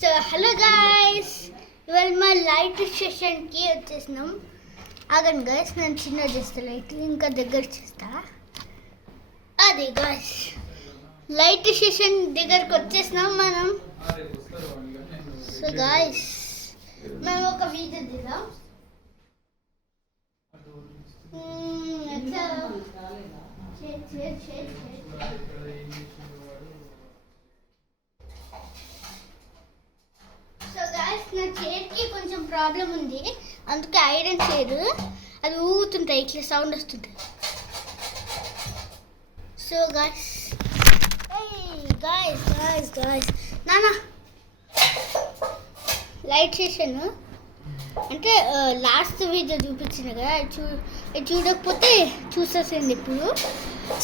So hello guys, ఇవాళ మా light స్టేషన్కి వచ్చేసినాం. ఆగండి గాయస్, నేను చిన్న చేస్తా, లైట్ ఇంకా దగ్గర చేస్తా. అదే గాయస్, లైట్ స్టేషన్ దగ్గరకు వచ్చేసినాం మనం. సో గాయస్, మేము ఒక వీడియో దిగాం. సో గాయస్, నా చేతికి కొంచెం ప్రాబ్లం ఉంది, అందుకే ఐరన్ చేయదు, అది ఊగుతుంటాయి, ఇట్లా సౌండ్ వస్తుంటాయి. So guys, guys guys guys నానా లైట్ స్టేషన్ అంటే లాస్ట్ వీడియో చూపించిన కదా, అది చూడకపోతే చూసేసింది ఇప్పుడు.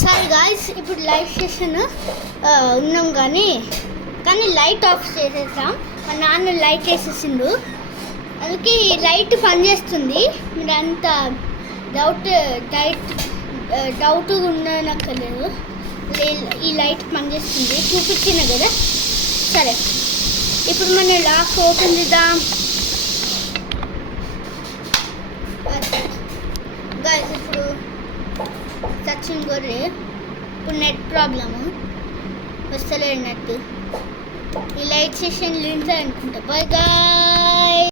సరే గాయస్, ఇప్పుడు లైట్ స్టేషన్ ఉన్నాం కానీ లైట్ ఆఫ్ చేసేసాం. మా నాన్న లైట్ వేసేసిండు, అందుకే ఈ లైట్ పనిచేస్తుంది. మీరు అంత డౌట్ ఉండనక్కర్లేదు, ఈ లైట్ పనిచేస్తుంది, చూపించిన కదా. సరే, ఇప్పుడు మనం లాక్ ఓపెన్ చేద్దాం. గాయస్, ఇప్పుడు సచిన్ గొర్రె, ఇప్పుడు నెట్ ప్రాబ్లము వస్తలేదు నెట్. ఈ లైట్ సెషన్ లింక్ అనుకుంటా. Bye guy.